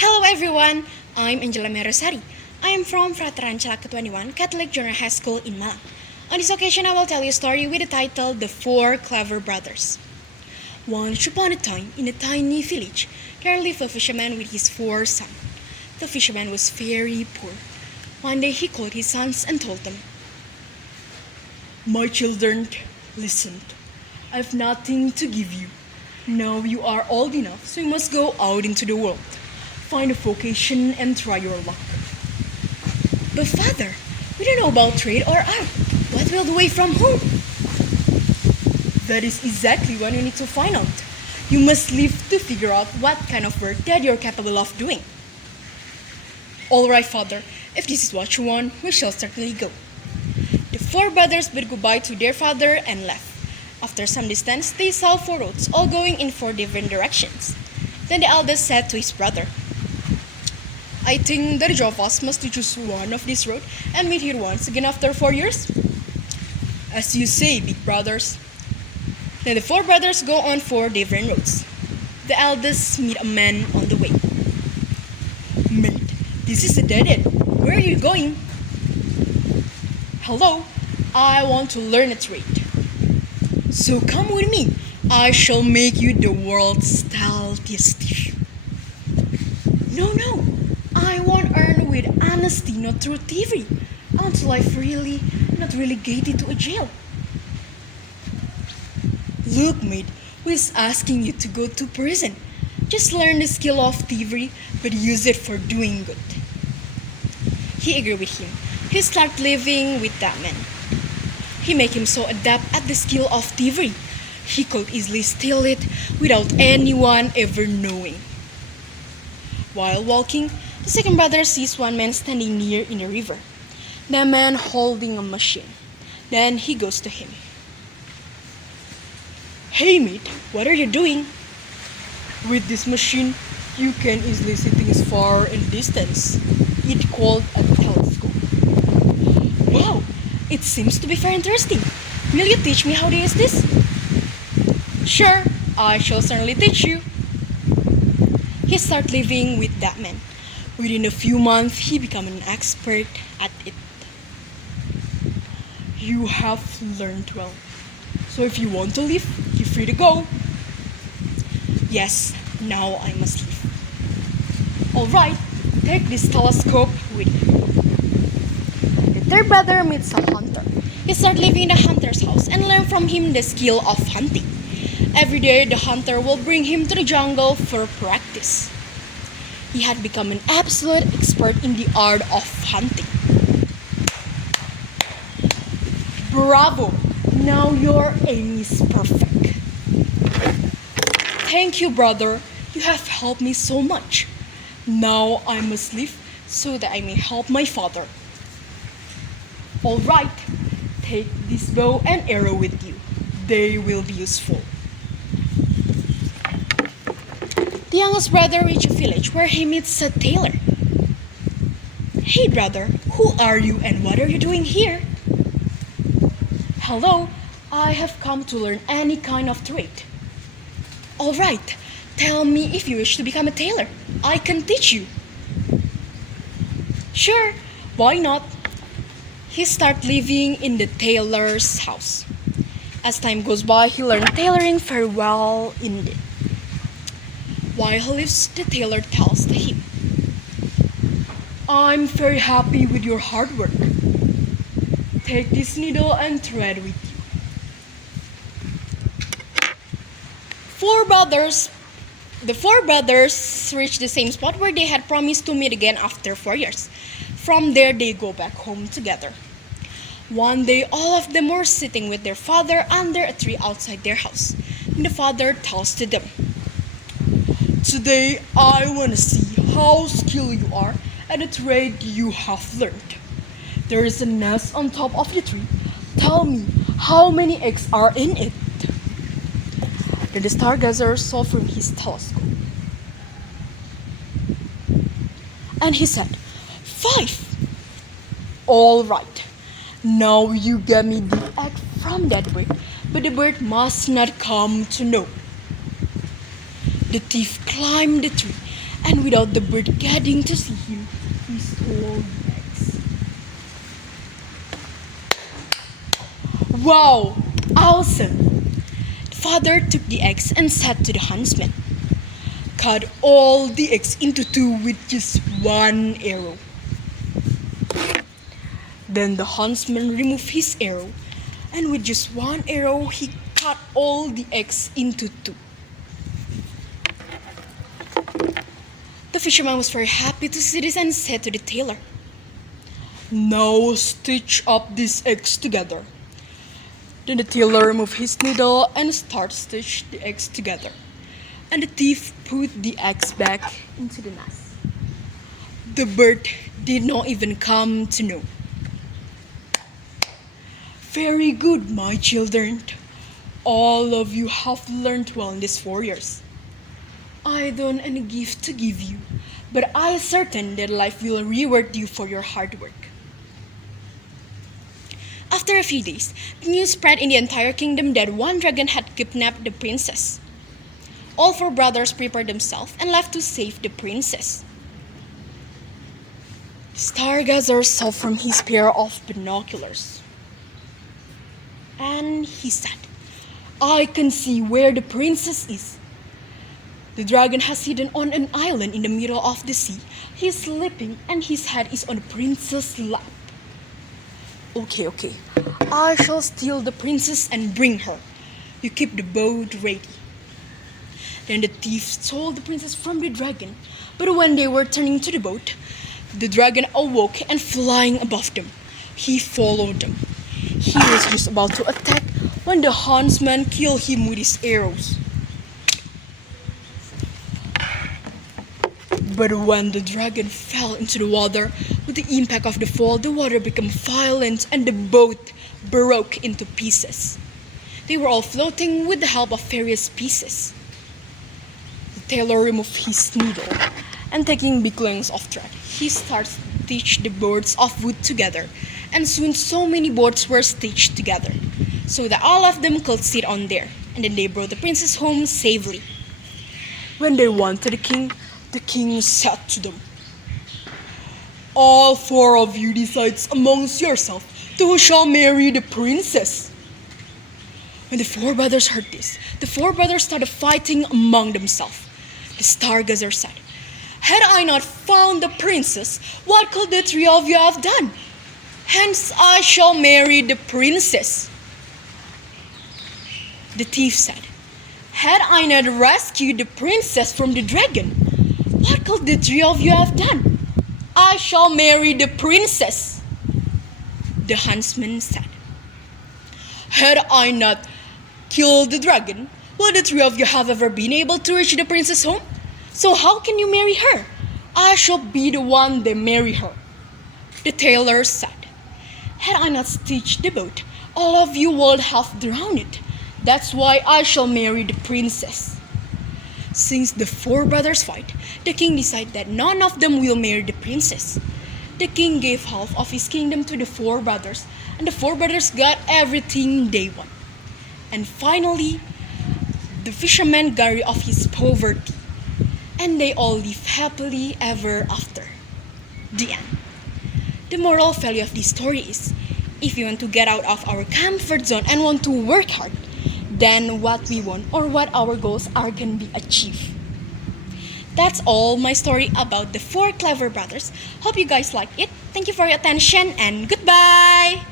Hello everyone, I'm Angela Merosari. I am from Frateran Celaka 21 Catholic Junior High School in Malang. On this occasion, I will tell you a story with the title The Four Clever Brothers. Once upon a time, in a tiny village, there lived a fisherman with his four sons. The fisherman was very poor. One day he called his sons and told them, "My children, listen. I have nothing to give you. Now you are old enough, so you must go out into the world. Find a vocation and try your luck." "But father, we don't know about trade or art. What will the way from home?" "That is exactly what you need to find out. You must live to figure out what kind of work that you're capable of doing." "All right, father. If this is what you want, we shall certainly go." The four brothers bid goodbye to their father and left. After some distance, they saw four roads, all going in four different directions. Then the eldest said to his brother, "I think that each of us must choose one of these roads and meet here once again after 4 years." "As you say, big brothers." Then the four brothers go on four different roads. The eldest meet a man on the way. "Mate, this is a dead end. Where are you going?" "Hello, I want to learn a trade." "So come with me. I shall make you the world's stealthiest thief." No. I won't earn with honesty, not through thievery. Until I've not really get into a jail." "Look, mate, who is asking you to go to prison? Just learn the skill of thievery, but use it for doing good." He agreed with him. He started living with that man. He made him so adept at the skill of thievery. He could easily steal it without anyone ever knowing. While walking, the second brother sees one man standing near in the river. The man holding a machine. Then he goes to him. "Hey mate, what are you doing?" "With this machine, you can easily see things far in the distance. It's called a telescope." "Wow, it seems to be very interesting. Will you teach me how to use this?" "Sure, I shall certainly teach you." He started living with that man. Within a few months, he became an expert at it. "You have learned well. So if you want to leave, you're free to go." "Yes, now I must leave." "All right, take this telescope with you." The third brother meets a hunter. He started living in the hunter's house and learned from him the skill of hunting. Every day, the hunter will bring him to the jungle for practice. He had become an absolute expert in the art of hunting. "Bravo! Now your aim is perfect." "Thank you, brother. You have helped me so much. Now I must leave so that I may help my father." "All right, take this bow and arrow with you. They will be useful." The youngest brother reaches a village where he meets a tailor. "Hey brother, who are you and what are you doing here?" "Hello, I have come to learn any kind of trade." "All right, tell me if you wish to become a tailor. I can teach you." "Sure, why not?" He started living in the tailor's house. As time goes by, he learned tailoring very well indeed. While he lives, the tailor tells to him, "I'm very happy with your hard work. Take this needle and thread with you." The four brothers reach the same spot where they had promised to meet again after 4 years. From there, they go back home together. One day, all of them were sitting with their father under a tree outside their house. And the father tells to them, "Today, I want to see how skilled you are at the trade you have learned. There is a nest on top of the tree. Tell me, how many eggs are in it?" Then the stargazer saw from his telescope. And he said, "5." "All right. Now you get me the egg from that bird, but the bird must not come to know." The thief climbed the tree and without the bird getting to see him, he stole the eggs. Wow! Awesome! The father took the eggs and said to the huntsman, "Cut all the eggs into two with just one arrow." Then the huntsman removed his arrow, and with just one arrow he cut all the eggs into two. The fisherman was very happy to see this and said to the tailor, "Now stitch up these eggs together." Then the tailor removed his needle and started to stitch the eggs together. And the thief put the eggs back into the nest. The bird did not even come to know. Very good, my children. All of you have learned well in these 4 years. I don't any gift to give you, but I am certain that life will reward you for your hard work. After a few days, the news spread in the entire kingdom that one dragon had kidnapped the princess. All four brothers prepared themselves and left to save the princess. Stargazer saw from his pair of binoculars, and he said, "I can see where the princess is. The dragon has hidden on an island in the middle of the sea. He is sleeping and his head is on the princess' lap. Okay, I shall steal the princess and bring her. You keep the boat ready." Then the thief stole the princess from the dragon, but when they were turning to the boat, the dragon awoke and flying above them. He followed them. He was just about to attack when the huntsman killed him with his arrows. But when the dragon fell into the water, with the impact of the fall, the water became violent and the boat broke into pieces. They were all floating with the help of various pieces. The tailor removed his needle, and taking big lengths of thread, he started to stitch the boards of wood together, and soon so many boards were stitched together, so that all of them could sit on there, and then they brought the princess home safely. When they went to the king said to them, "All four of you decide amongst yourselves who shall marry the princess." When the four brothers heard this, the four brothers started fighting among themselves. The Stargazer said, "Had I not found the princess, what could the three of you have done? Hence I shall marry the princess." The thief said, "Had I not rescued the princess from the dragon, what could the three of you have done? I shall marry the princess." The huntsman said, "Had I not killed the dragon, would the three of you have ever been able to reach the princess home? So how can you marry her? I shall be the one that marry her." The tailor said, "Had I not stitched the boat, all of you would have drowned. That's why I shall marry the princess." Since the four brothers fight, the king decided that none of them will marry the princess. The king gave half of his kingdom to the four brothers, and the four brothers got everything they want. And finally, the fisherman got rid of his poverty, and they all live happily ever after. The end. The moral value of this story is, if you want to get out of our comfort zone and want to work hard, then what we want or what our goals are can be achieved. That's all my story about the four clever brothers. Hope you guys like it. Thank you for your attention and goodbye!